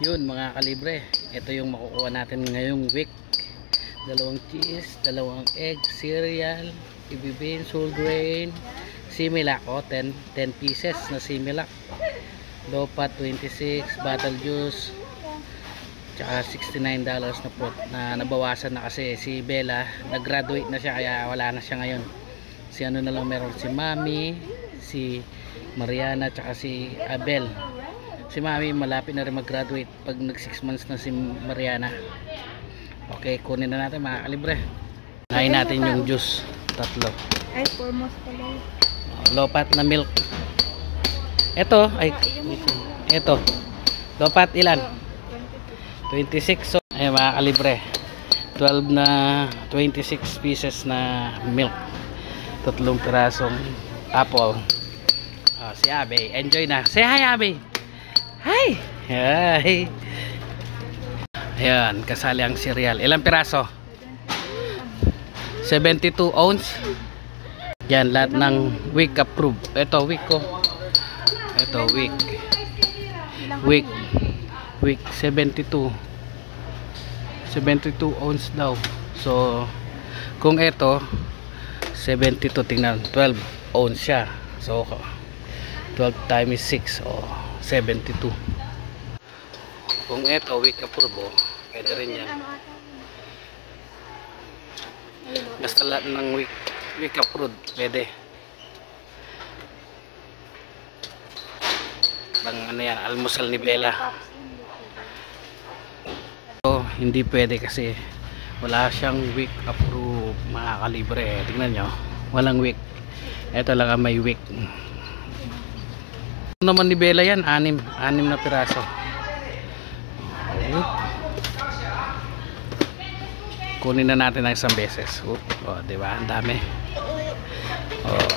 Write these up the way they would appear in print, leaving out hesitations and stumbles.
Yun mga kalibre, ito yung makukuha natin ngayong week. Dalawang cheese, dalawang egg, cereal, baby beans, whole grain, Similac, 10 pieces na Similac, Lopat 26, bottle juice, tsaka $69 na pot na nabawasan na kasi si Bella nag-graduate na siya kaya wala na siya ngayon. Si ano na lang meron, si Mami, si Mariana, tsaka si Abel. Si Mami malapit na rin mag-graduate pag nag 6 months na si Mariana. Okay, kunin na natin mga kalibre. Nahin natin yung juice, tatlo. Ay, foremost pala. Lopat na milk. Ito, Lopat ilan? 26. So, ay mga kalibre. 12 na 26 pieces na milk. Tatlong pirasong apple. Si Abe, enjoy na. Say hi, Abe. Hi! Hi! Ayan, kasali ang cereal. Ilang piraso? 72 ounce. Yan, lahat ng week approved. Ito, week ko. Ito, week. Week 72. 72 ounce daw. So, kung ito, 72, tingnan, 12 ounce siya. So, 12 times 6, 72. Kung ito, week approve, pwede rin yan. Basta lahat ng week approved, pwede. Bang ano yan, almusal ni Bella. So, hindi pwede kasi wala siyang week approved mga kalibre. Tingnan nyo, walang week. Ito lang ang may week. Ano naman ni Bella yan, 6 na piraso. Okay. Kunin na natin ng isang beses. Diba? Ang dami.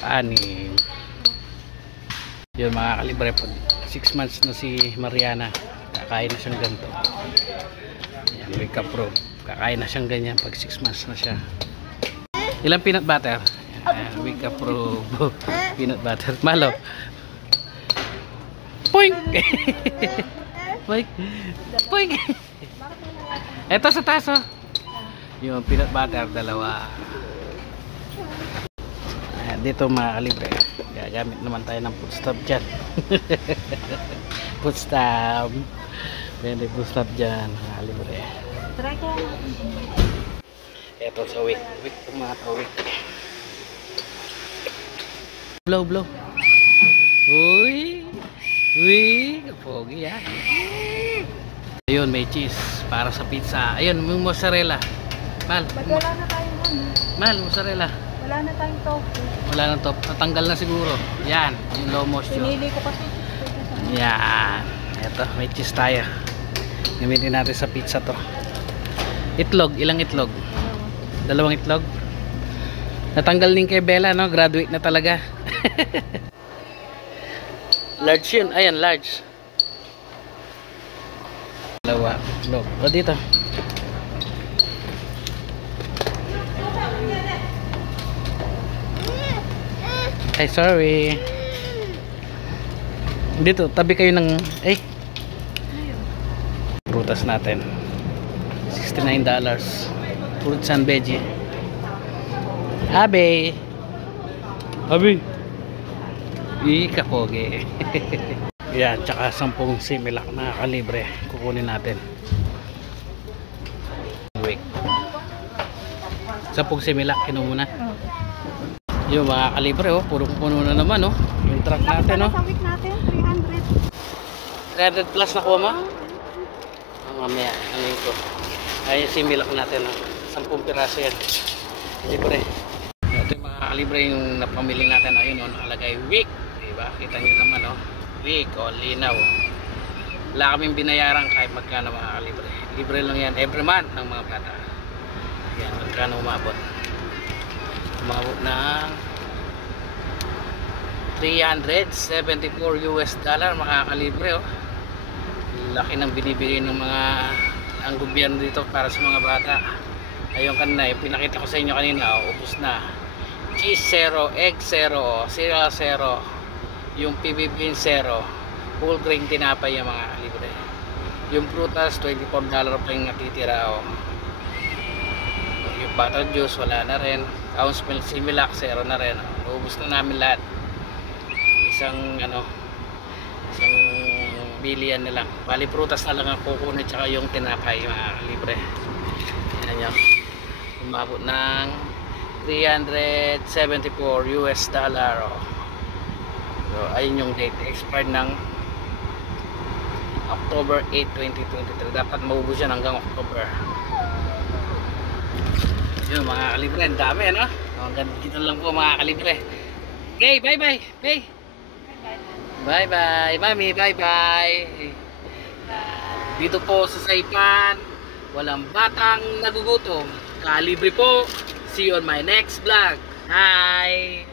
6. Yun mga kalibre, 6 months na si Mariana, kakain na siyang ganito. Ayan, wake up pro, kakain na siyang ganyan pag 6 months na siya. Ilang peanut butter? Ayan, wake up pro peanut butter. Malo. Poink. Poink. Poink. Ito sa taso. Yung peanut butter, 2. Ayan, dito mga kalibre, gagamit naman tayo ng food stop dyan. Food stop. Pwede food stop dyan mga kalibre. Try ko lang. Ito sa week mga week. Blow. Uy, pogi yan. Ayun, may cheese para sa pizza. Ayun, may mozzarella. Mal, Wala na tayong Mal, mozzarella. Wala na tayong tofu. Wala na to. Natanggal na siguro. Yan. Yung low moisture. Pinili ko kasi. Yan. Ito. May cheese tayo. Gamitin natin sa pizza to. Itlog. Ilang itlog? 2 itlog. Natanggal din kay Bella, no? Graduate na talaga. Large yun. Ayan, large. 2 itlog. O dito. Ay, sorry. Dito, tabi kayo ng prutas natin. $69. Fruits and veggie. Abe. Ikapoge. Yan, tsaka 10 Similac na kalibre. Kukunin natin. Week. 10 Similac, kinumuna. Yung mga kalibre, puro-puno na naman, yung truck natin, Sa week natin, 300 plus nakuha mo? Mamaya, ano yun ko. Ay, Similac natin, 10 piraso yan. Libre. Ito yung mga kalibre yung napamili natin. Ayun, nakalagay week. Diba? Kita nyo naman, week, linaw. Wala kaming binayaran kahit magkano mga kalibre. Libre lang yan every month ng mga bata. Yan, magkano umabot. Umabot ng $374 mga kalibre. Laki ng binibigay ng mga ang gobyerno dito para sa mga bata. Ayun kanina, pinakita ko sa inyo kanina, ubos na. Cheese 0, egg 0, cereal 0, yung PB bean 0, whole grain tinapay yung mga kalibre. Yung prutas, $24 pa yung natitira. Oh. Yung butter juice, wala na rin. Ounce milk, Similac, zero na rin. Ubus na namin lahat. Isang bilian na lang. Bali prutas na lang ang kukunin, tsaka yung tinapay, mga libre. Yan yun. Umabot ng $374 US. Oh. So ayun yung date, expired ng October 8, 2023. Dapat maubos yan hanggang October. Yun mga kalibre, ang dami ano. Hanggang dito lang po mga kalibre. Okay, bye bye. Bye. Bye bye. Mami, bye bye. Dito po sa Saipan, walang batang nagugutom. Kalibre po. See you on my next vlog. Hi.